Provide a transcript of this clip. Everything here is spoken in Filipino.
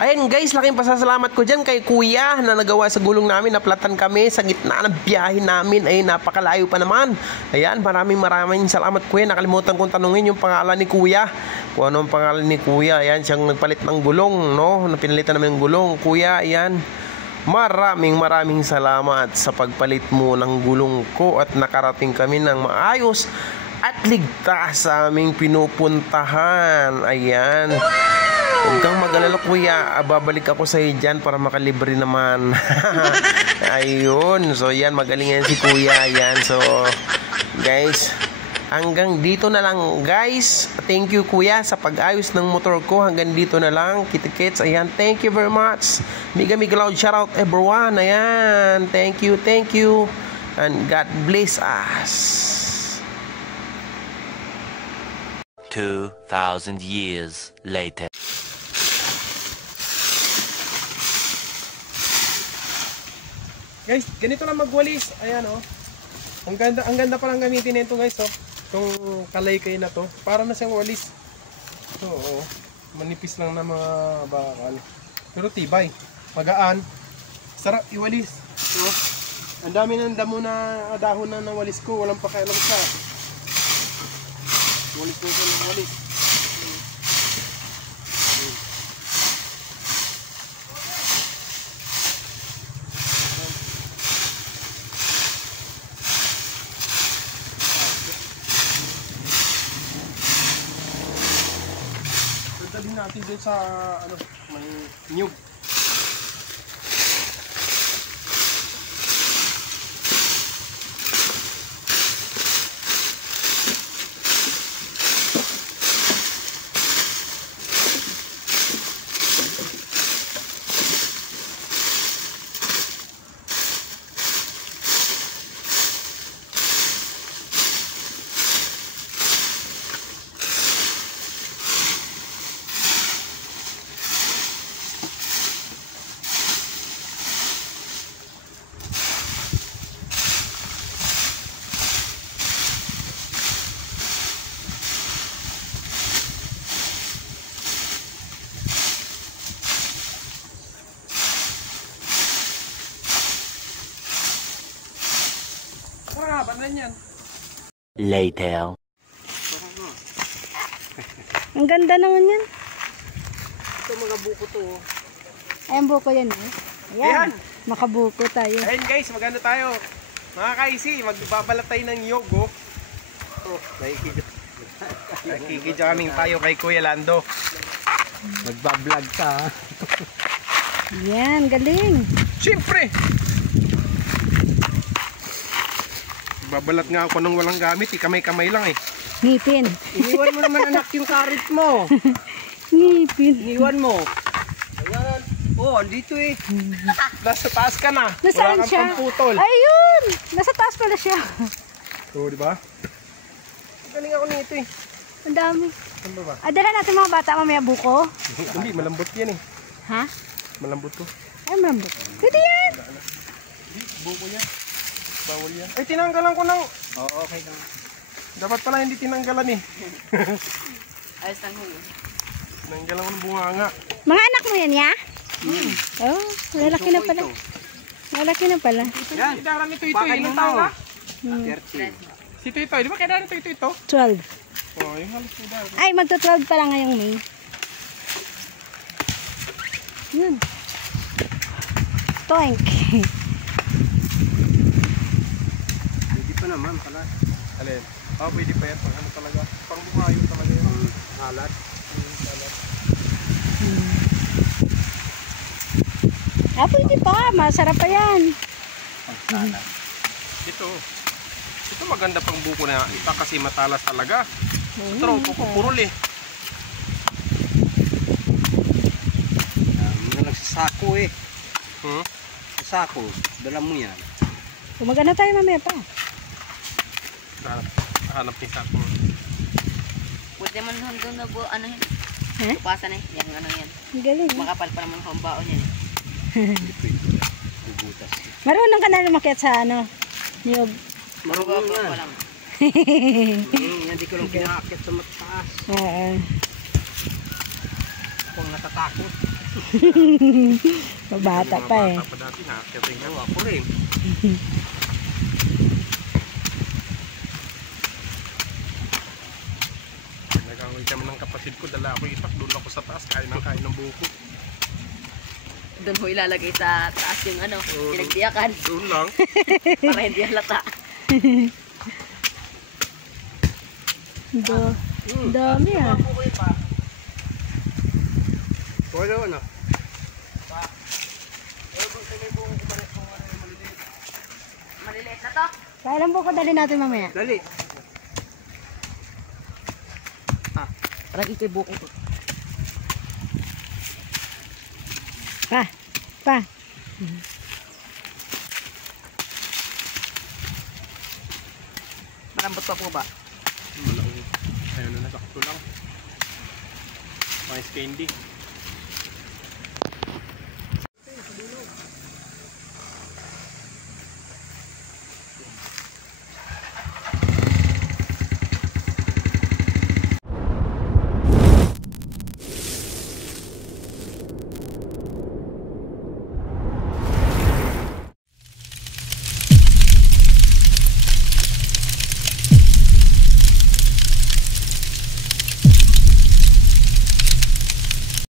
Ayun guys, laking pasasalamat ko dyan kay Kuya na nagawa sa gulong namin. Naplatan kami sa gitna ng biyahe namin. Ay napakalayo pa naman. Ayan, maraming salamat Kuya. Nakalimutan kong tanungin yung pangalan ni Kuya. Kung ano ang pangalan ni Kuya. Ayan, siyang nagpalit ng gulong, no? Napinalitan namin yung gulong. Kuya, ayan. Maraming salamat sa pagpalit mo ng gulong ko at nakarating kami ng maayos at ligtas sa aming pinupuntahan. Ayan. Huwag kang mag-alala Kuya, babalik ako sa iyo dyan para makalibre naman. Ayun, so yan, magaling yan si Kuya. Yan, so guys, hanggang dito na lang guys. Thank you Kuya sa pag-ayos ng motor ko. Hanggang dito na lang, kita-kits. Ayan, thank you very much. Mega loud shoutout everyone. Ayan, thank you. And God bless us. 2,000 years later. Guys, ganito lang magwalis. Ayan oh. Ang ganda pa lang gamitin nito guys oh. Itong kalay-kay na to. Para na siyang walis. So, oh, manipis lang na mga bakal. Pero tibay. Magaan. Sarap iwalis. So, ang dami ng damo na dahon na walis ko. Walang pakialam sa. Walis ko sa walis. Dalhin natin doon sa ano, may nyug. Later. Ang ganda naman yan. Ito mga buko to. Ayan buko yan eh. Ayan. Makabuko tayo. Ayun guys, maganda tayo. Mga kaisi, magbabalat tayo ng nyug oh. Oh, nakikidya tayo kay Kuya Lando. Nagbablog ka. Yan, galing. Siyempre. Babalat nga ako nang walang gamit, kamay-kamay lang eh. Ngipin. Iniwan mo naman anak yung karit mo. Ngipin. Iniwan mo. Ayan. Oh, dito eh. Nasa taas ka na. Nasaan wala kang siya? pamputol. Ayun! Nasa taas pala siya. Oo, di ba? Galing ako nito eh. Ang dami. Ano ba? Dala natin mga bata mamaya buko. Hindi, malambot yan eh. Ha? Malambot to. Ay, malambot. Pwede yan. Hindi, buko yan. Bawal yan. Ay, tinanggalan ko ng... Oo, okay lang. Dapat pala hindi tinanggalan eh. Ayos lang ho yun. Tinanggalan ko ng bunganga. Mga anak mo yan, ya? Oh, malaki na pala. Malaki na pala. Yan. Idaran nito ito eh. Ilang taon na? 30. Si Tito, di ba kailangan ito? 12. Oh, yung halos idaran. Ay, magto-12 pa lang ngayong May. Yun. Toink. Hindi pa naman pala. Alin? Pwede pa yan. Pang ano talaga? Pang buhayo talaga yan. Halat. Salat. Pwede pa. Masarap pa yan. Halat. Ito maganda pang buko na ita kasi matalas talaga. Pero pupurol eh. Nagsasako eh. Hmm? Sako. Dala mo yan. Maganda tayo mamaya pa. Hanap ni Sako. Pwede man doon na bu, ano yun? Ha? Tupasan eh. Yan, ano yan. Ang galing. Makapal pa naman ang baon yan eh. Bubutas. Marunong ka na lumakyat sa ano? Niyog. Marunong Pa na. lang. Hindi ko lang pinakakit sa mataas. Oo. Kung natatakot. Mabata Mga pa eh. Bata pa dati, nakakyating ako rin. Nagawin kami ng kapatid ko, dala ako itak, doon ako sa taas, kain ng buko. Doon mo ilalagay sa taas yung ano, pinagtiyakan. Doon lang. Para hindi halata. Dami ah. Wala na. Maliliit na to. Kailan po ko dali natin mamaya? Dali. Lagi kay buko to. Pa. Malambot pa po ba? Malaki. Ayun na, sakto lang. Mais candy.